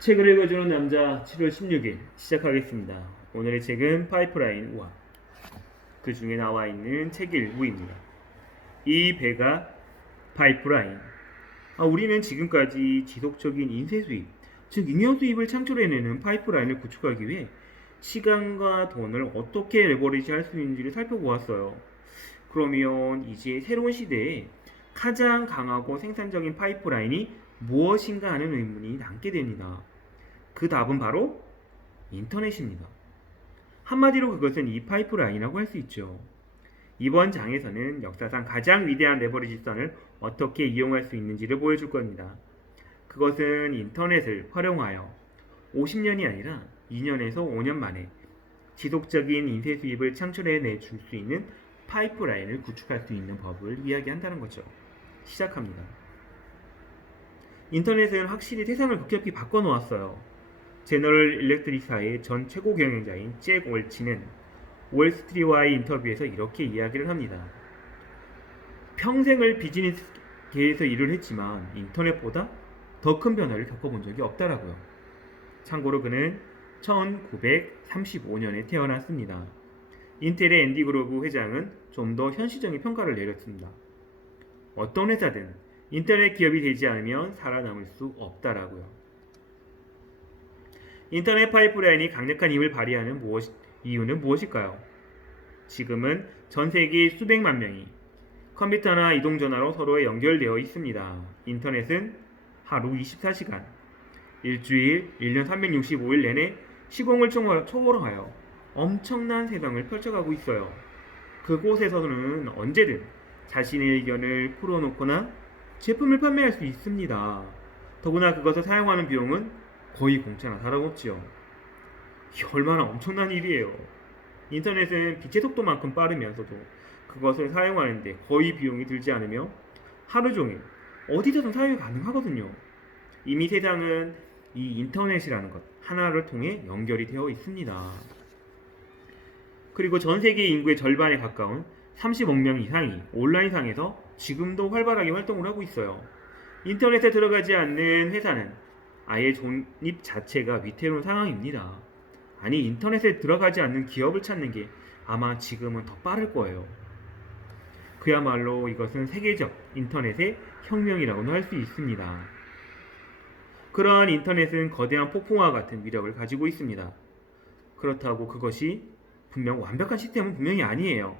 책을 읽어주는 남자 7월 16일 시작하겠습니다. 오늘의 책은 파이프라인 우화. 그 중에 나와 있는 책 일부입니다. 이 배가 파이프라인. 우리는 지금까지 지속적인 인쇄 수입, 즉 잉여 수입을 창출해내는 파이프라인을 구축하기 위해 시간과 돈을 어떻게 레버리지 할 수 있는지를 살펴보았어요. 그러면 이제 새로운 시대에 가장 강하고 생산적인 파이프라인이 무엇인가 하는 의문이 남게 됩니다. 그 답은 바로 인터넷입니다. 한마디로 그것은 이 파이프라인이라고 할 수 있죠. 이번 장에서는 역사상 가장 위대한 레버리지선을 어떻게 이용할 수 있는지를 보여줄 겁니다. 그것은 인터넷을 활용하여 50년이 아니라 2년에서 5년 만에 지속적인 인쇄 수입을 창출해내줄 수 있는 파이프라인을 구축할 수 있는 법을 이야기한다는 거죠. 시작합니다. 인터넷은 확실히 세상을 급격히 바꿔놓았어요. 제너럴 일렉트릭사의 전 최고 경영자인 잭 월치는 월스트리트와의 인터뷰에서 이렇게 이야기를 합니다. 평생을 비즈니스계에서 일을 했지만 인터넷보다 더 큰 변화를 겪어본 적이 없다라고요. 참고로 그는 1935년에 태어났습니다. 인텔의 앤디 그로브 회장은 좀 더 현실적인 평가를 내렸습니다. 어떤 회사든 인터넷 기업이 되지 않으면 살아남을 수 없다라고요. 인터넷 파이프라인이 강력한 힘을 발휘하는 이유는 무엇일까요? 지금은 전 세계 수백만 명이 컴퓨터나 이동전화로 서로에 연결되어 있습니다. 인터넷은 하루 24시간, 일주일, 1년 365일 내내 시공을 초월하여 엄청난 세상을 펼쳐가고 있어요. 그곳에서는 언제든 자신의 의견을 풀어놓거나 제품을 판매할 수 있습니다. 더구나 그것을 사용하는 비용은 거의 공짜나 다름없지요. 이게 얼마나 엄청난 일이에요. 인터넷은 빛의 속도만큼 빠르면서도 그것을 사용하는데 거의 비용이 들지 않으며 하루 종일 어디서든 사용이 가능하거든요. 이미 세상은 이 인터넷이라는 것 하나를 통해 연결이 되어 있습니다. 그리고 전 세계 인구의 절반에 가까운 30억 명 이상이 온라인상에서 지금도 활발하게 활동을 하고 있어요. 인터넷에 들어가지 않는 회사는 아예 존입 자체가 위태로운 상황입니다. 아니 인터넷에 들어가지 않는 기업을 찾는 게 아마 지금은 더 빠를 거예요. 그야말로 이것은 세계적 인터넷의 혁명이라고도 할 수 있습니다. 그러한 인터넷은 거대한 폭풍과 같은 위력을 가지고 있습니다. 그렇다고 그것이 분명 완벽한 시스템은 분명히 아니에요.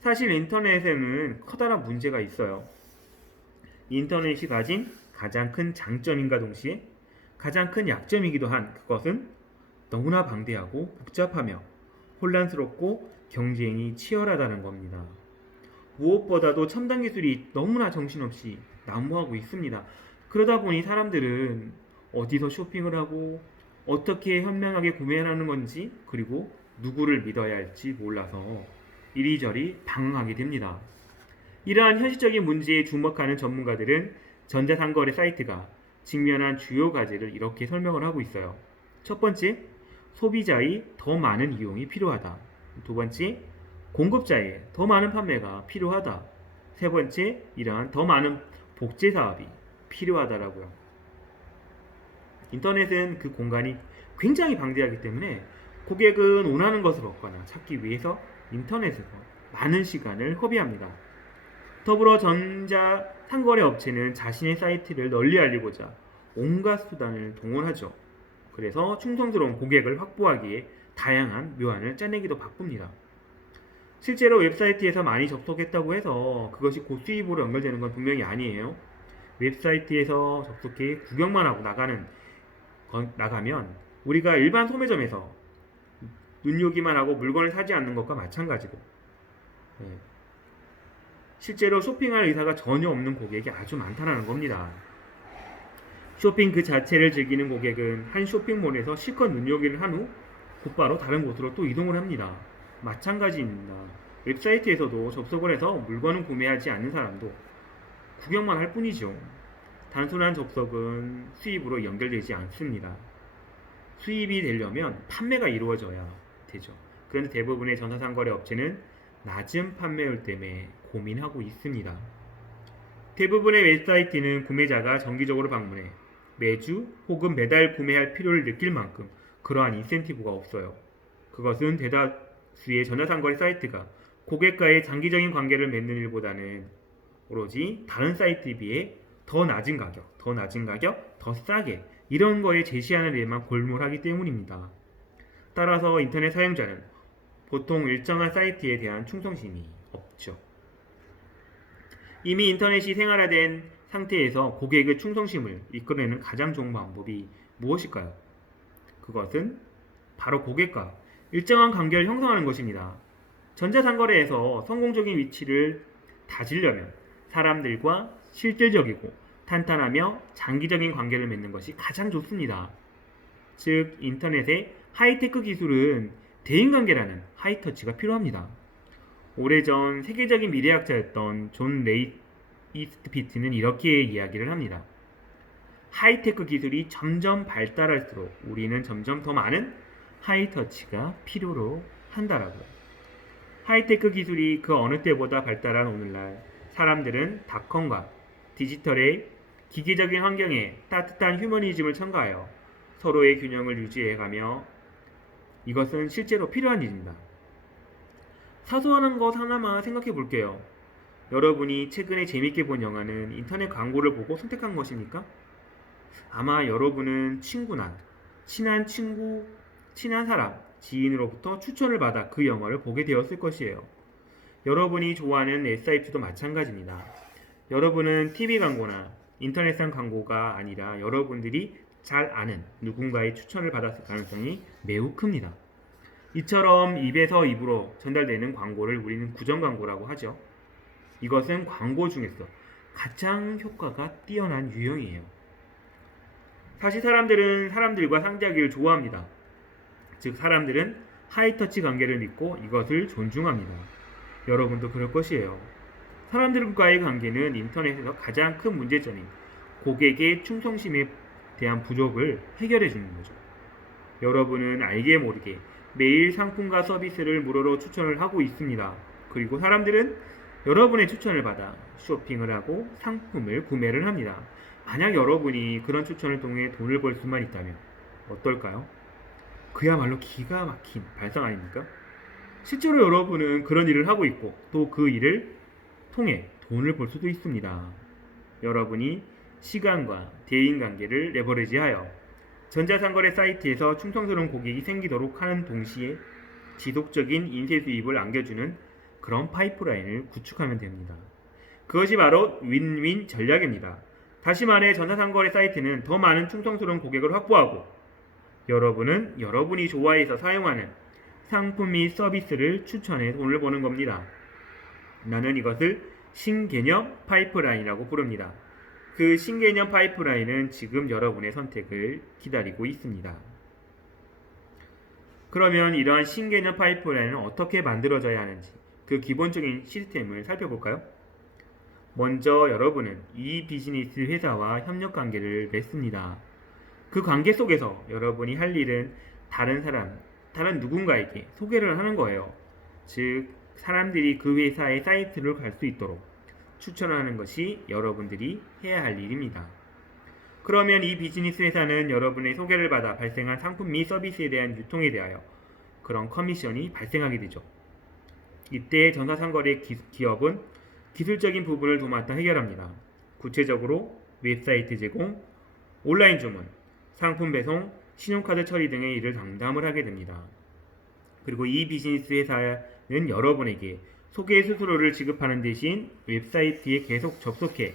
사실 인터넷에는 커다란 문제가 있어요. 인터넷이 가진 가장 큰 장점인가 동시에 가장 큰 약점이기도 한 그것은 너무나 방대하고 복잡하며 혼란스럽고 경쟁이 치열하다는 겁니다. 무엇보다도 첨단 기술이 너무나 정신없이 난무하고 있습니다. 그러다 보니 사람들은 어디서 쇼핑을 하고 어떻게 현명하게 구매하는 건지 그리고 누구를 믿어야 할지 몰라서 이리저리 당황하게 됩니다. 이러한 현실적인 문제에 주목하는 전문가들은 전자상거래 사이트가 직면한 주요 과제를 이렇게 설명을 하고 있어요. 첫 번째, 소비자의 더 많은 이용이 필요하다. 두 번째, 공급자의 더 많은 판매가 필요하다. 세 번째, 이러한 더 많은 복제 사업이 필요하다라고요. 인터넷은 그 공간이 굉장히 방대하기 때문에 고객은 원하는 것을 얻거나 찾기 위해서 인터넷에서 많은 시간을 허비합니다. 더불어 전자 상거래 업체는 자신의 사이트를 널리 알리고자 온갖 수단을 동원하죠. 그래서 충성스러운 고객을 확보하기에 다양한 묘안을 짜내기도 바쁩니다. 실제로 웹사이트에서 많이 접속했다고 해서 그것이 고수입으로 연결되는 건 분명히 아니에요. 웹사이트에서 접속해 구경만 하고 나가면 우리가 일반 소매점에서 눈요기만 하고 물건을 사지 않는 것과 마찬가지고 실제로 쇼핑할 의사가 전혀 없는 고객이 아주 많다는 겁니다. 쇼핑 그 자체를 즐기는 고객은 한 쇼핑몰에서 실컷 눈요기를 한 후 곧바로 다른 곳으로 또 이동을 합니다. 마찬가지입니다. 웹사이트에서도 접속을 해서 물건을 구매하지 않는 사람도 구경만 할 뿐이죠. 단순한 접속은 수입으로 연결되지 않습니다. 수입이 되려면 판매가 이루어져야 되죠. 그런데 대부분의 전자상거래 업체는 낮은 판매율 때문에 고민하고 있습니다. 대부분의 웹사이트는 구매자가 정기적으로 방문해 매주 혹은 매달 구매할 필요를 느낄 만큼 그러한 인센티브가 없어요. 그것은 대다수의 전자상거래 사이트가 고객과의 장기적인 관계를 맺는 일보다는 오로지 다른 사이트에 비해 더 낮은 가격, 더 싸게 이런 거에 제시하는 일만 골몰하기 때문입니다. 따라서 인터넷 사용자는 보통 일정한 사이트에 대한 충성심이 없죠. 이미 인터넷이 생활화된 상태에서 고객의 충성심을 이끌어내는 가장 좋은 방법이 무엇일까요? 그것은 바로 고객과 일정한 관계를 형성하는 것입니다. 전자상거래에서 성공적인 위치를 다지려면 사람들과 실질적이고 탄탄하며 장기적인 관계를 맺는 것이 가장 좋습니다. 즉, 인터넷의 하이테크 기술은 대인관계라는 하이터치가 필요합니다. 오래전 세계적인 미래학자였던 존 레이스피트는 이렇게 이야기를 합니다. 하이테크 기술이 점점 발달할수록 우리는 점점 더 많은 하이터치가 필요로 한다라고요. 하이테크 기술이 그 어느 때보다 발달한 오늘날 사람들은 닷컴과 디지털의 기계적인 환경에 따뜻한 휴머니즘을 첨가하여 서로의 균형을 유지해가며 이것은 실제로 필요한 일입니다. 사소한 것 하나만 생각해 볼게요. 여러분이 최근에 재밌게 본 영화는 인터넷 광고를 보고 선택한 것입니까? 아마 여러분은 친구나 친한 친구, 친한 사람, 지인으로부터 추천을 받아 그 영화를 보게 되었을 것이에요. 여러분이 좋아하는 웹사이트도 마찬가지입니다. 여러분은 TV 광고나 인터넷상 광고가 아니라 여러분들이 잘 아는 누군가의 추천을 받았을 가능성이 매우 큽니다. 이처럼 입에서 입으로 전달되는 광고를 우리는 구전 광고라고 하죠. 이것은 광고 중에서 가장 효과가 뛰어난 유형이에요. 사실 사람들은 사람들과 상대하기를 좋아합니다. 즉 사람들은 하이터치 관계를 믿고 이것을 존중합니다. 여러분도 그럴 것이에요. 사람들과의 관계는 인터넷에서 가장 큰 문제점인 고객의 충성심에 대한 부족을 해결해 주는 거죠. 여러분은 알게 모르게 매일 상품과 서비스를 무료로 추천을 하고 있습니다. 그리고 사람들은 여러분의 추천을 받아 쇼핑을 하고 상품을 구매를 합니다. 만약 여러분이 그런 추천을 통해 돈을 벌 수만 있다면 어떨까요? 그야말로 기가 막힌 발상 아닙니까? 실제로 여러분은 그런 일을 하고 있고 또 그 일을 통해 돈을 벌 수도 있습니다. 여러분이 시간과 대인관계를 레버리지하여 전자상거래 사이트에서 충성스러운 고객이 생기도록 하는 동시에 지속적인 인쇄 수입을 안겨주는 그런 파이프라인을 구축하면 됩니다. 그것이 바로 윈윈 전략입니다. 다시 말해 전자상거래 사이트는 더 많은 충성스러운 고객을 확보하고 여러분은 여러분이 좋아해서 사용하는 상품 및 서비스를 추천해 돈을 버는 겁니다. 나는 이것을 신개념 파이프라인이라고 부릅니다. 그 신개념 파이프라인은 지금 여러분의 선택을 기다리고 있습니다. 그러면 이러한 신개념 파이프라인은 어떻게 만들어져야 하는지 그 기본적인 시스템을 살펴볼까요? 먼저 여러분은 이 비즈니스 회사와 협력 관계를 맺습니다. 그 관계 속에서 여러분이 할 일은 다른 누군가에게 소개를 하는 거예요. 즉, 사람들이 그 회사의 사이트를 갈 수 있도록 추천하는 것이 여러분들이 해야 할 일입니다. 그러면 이 비즈니스 회사는 여러분의 소개를 받아 발생한 상품 및 서비스에 대한 유통에 대하여 그런 커미션이 발생하게 되죠. 이때 전자상거래 기업은 기술적인 부분을 도맡아 해결합니다. 구체적으로 웹사이트 제공, 온라인 주문, 상품 배송, 신용카드 처리 등의 일을 담당을 하게 됩니다. 그리고 이 비즈니스 회사는 여러분에게 소개 수수료를 지급하는 대신 웹사이트에 계속 접속해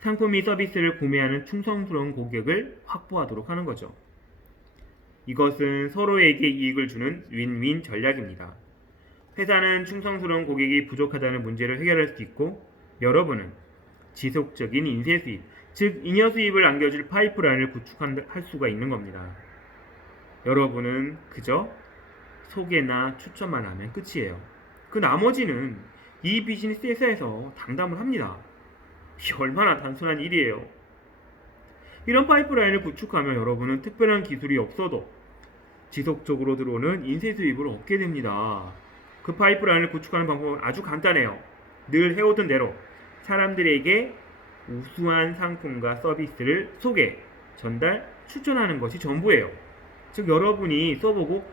상품 및 서비스를 구매하는 충성스러운 고객을 확보하도록 하는 거죠. 이것은 서로에게 이익을 주는 윈윈 전략입니다. 회사는 충성스러운 고객이 부족하다는 문제를 해결할 수 있고 여러분은 지속적인 인쇄 수입, 즉 잉여 수입을 안겨줄 파이프라인을 구축할 수가 있는 겁니다. 여러분은 그저 소개나 추천만 하면 끝이에요. 그 나머지는 이 비즈니스 회사에서 당담을 합니다. 이게 얼마나 단순한 일이에요. 이런 파이프라인을 구축하면 여러분은 특별한 기술이 없어도 지속적으로 들어오는 인쇄 수입을 얻게 됩니다. 그 파이프라인을 구축하는 방법은 아주 간단해요. 늘 해오던 대로 사람들에게 우수한 상품과 서비스를 소개, 전달, 추천하는 것이 전부예요. 즉 여러분이 써보고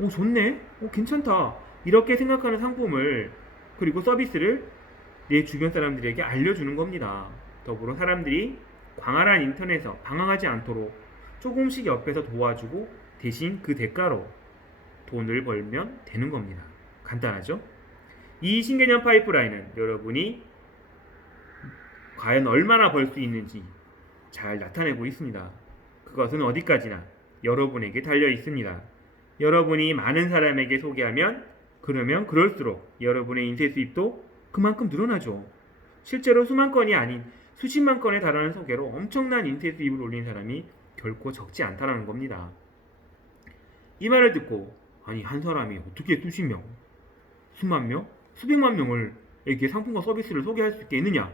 오 좋네, 오 괜찮다 이렇게 생각하는 상품을 그리고 서비스를 내 주변 사람들에게 알려주는 겁니다. 더불어 사람들이 광활한 인터넷에서 방황하지 않도록 조금씩 옆에서 도와주고 대신 그 대가로 돈을 벌면 되는 겁니다. 간단하죠? 이 신개념 파이프라인은 여러분이 과연 얼마나 벌 수 있는지 잘 나타내고 있습니다. 그것은 어디까지나 여러분에게 달려 있습니다. 여러분이 많은 사람에게 소개하면 그러면 그럴수록 여러분의 인쇄 수입도 그만큼 늘어나죠. 실제로 수만 건이 아닌 수십만 건에 달하는 소개로 엄청난 인쇄 수입을 올린 사람이 결코 적지 않다는 겁니다. 이 말을 듣고 아니 한 사람이 어떻게 수십 명, 수만 명, 수백만 명을 에게 상품과 서비스를 소개할 수 있겠느냐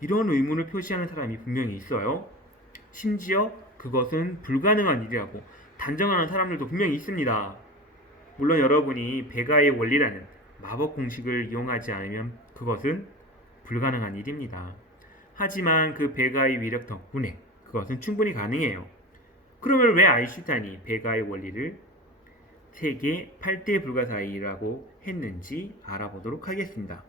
이런 의문을 표시하는 사람이 분명히 있어요. 심지어 그것은 불가능한 일이라고 단정하는 사람들도 분명히 있습니다. 물론 여러분이 베가의 원리라는 마법 공식을 이용하지 않으면 그것은 불가능한 일입니다. 하지만 그 베가의 위력 덕분에 그것은 충분히 가능해요. 그러면 왜 아인슈타인이 베가의 원리를 세계 8대 불가사의라고 했는지 알아보도록 하겠습니다.